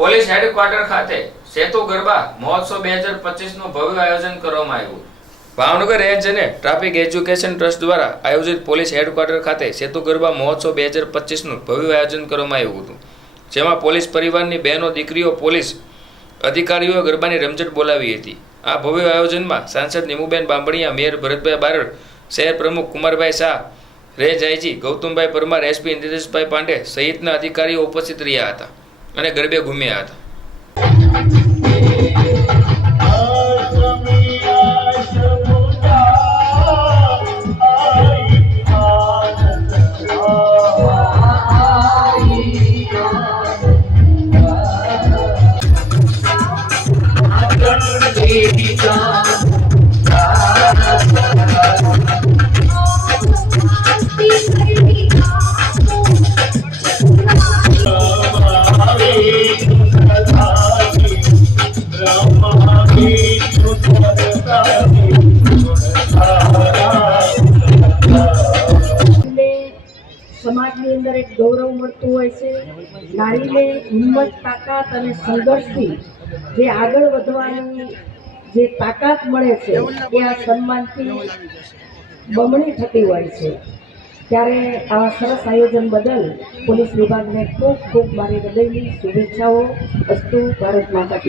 Police headquarter ખાતે સેતુ ગરબા મહોત્સવ બે હજાર પચીસનું ભવ્ય આયોજન કરવામાં આવ્યું. ભાવનગર રેન્જ અને ટ્રાફિક એજ્યુકેશન ટ્રસ્ટ દ્વારા આયોજિત પોલીસ હેડક્વાર્ટર ખાતે સેતુ ગરબા મહોત્સવ બે હજાર પચીસનું ભવ્ય આયોજન કરવામાં આવ્યું હતું. જેમાં પોલીસ પરિવારની બહેનો, દીકરીઓ, પોલીસ અધિકારીઓએ ગરબાની રમઝટ બોલાવી હતી. આ ભવ્ય આયોજનમાં સાંસદ નીમુબેન બાંભણિયા, મેયર ભરતભાઈ બારડ, શહેર પ્રમુખ Kumarbhai Shah, range IG Gautambhai Parmar, SP Niteshbhai Pandey સહિતના અધિકારીઓ ઉપસ્થિત રહ્યા હતા. અને ગરબે ઘૂમ્યા હતા. ગૌરવ મળતું હોય છે. નારીને હિંમત, તાકાત અને સંઘર્ષથી જે આગળ વધવાની જે તાકાત મળે છે, એ આ સન્માનથી બમણી થતી હોય છે. ત્યારે આવા સરસ આયોજન બદલ પોલીસ વિભાગને ખૂબ ખૂબ મારી હૃદયની શુભેચ્છાઓ. અસ્તુ ભારત માતા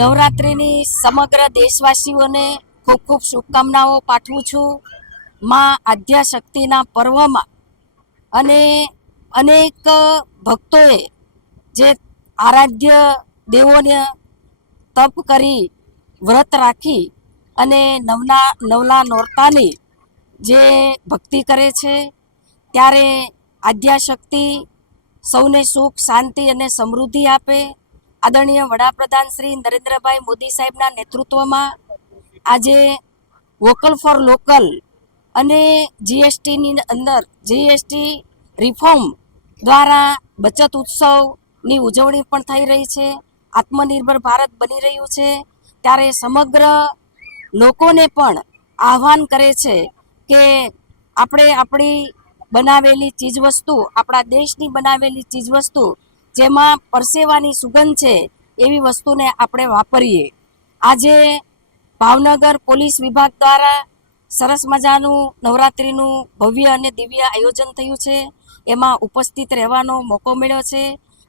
નવરાત્રિની સમગ્ર દેશવાસીઓને ખૂબ ખૂબ શુભકામનાઓ પાઠવું છું. માં આદ્યાશક્તિના પર્વમાં અને અનેક ભક્તોએ જે આરાધ્ય દેવોને તપ કરી, વ્રત રાખી અને નવના, નવલા નોરતાની જે ભક્તિ કરે છે, ત્યારે આદ્યાશક્તિ સૌને સુખ, શાંતિ અને સમૃદ્ધિ આપે. આદરણીય વડાપ્રધાન શ્રી નરેન્દ્રભાઈ મોદી સાહેબના નેતૃત્વમાં આજે વોકલ ફોર લોકલ અને જીએસટીની અંદર જીએસટી રિફોર્મ દ્વારા બચત ઉત્સવની ઉજવણી પણ થઈ રહી છે. આત્મનિર્ભર ભારત બની રહ્યું છે. ત્યારે સમગ્ર લોકોને પણ આહ્વાન કરે છે કે આપણે આપણી બનાવેલી ચીજવસ્તુ, આપણા દેશની બનાવેલી ચીજવસ્તુ જેમાં પરસેવાની સુગંધ છે એવી વસ્તુને આપણે વાપરીએ. આજે ભાવનગર પોલીસ વિભાગ દ્વારા સરસ મજાનું નવરાત્રિનું ભવ્ય અને દિવ્ય આયોજન થયું છે. એમાં ઉપસ્થિત રહેવાનો મોકો મળ્યો છે.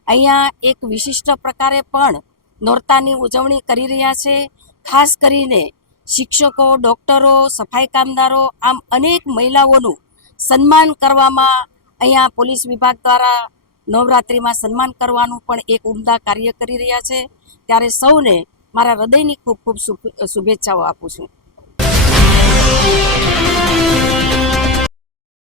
અહીંયા એક વિશિષ્ટ પ્રકારે પણ નોરતાની ઉજવણી કરી રહ્યા છે. ખાસ કરીને શિક્ષકો, ડૉક્ટરો, સફાઈ કામદારો, આમ અનેક મહિલાઓનું સન્માન કરવામાં અહીંયા પોલીસ વિભાગ દ્વારા નવરાત્રિમાં સન્માન કરવાનું પણ એક ઉમદા કાર્ય કરી રહ્યા છે. ત્યારે સૌને મારા હૃદયની ખૂબ ખૂબ શુભેચ્છાઓ આપું છું.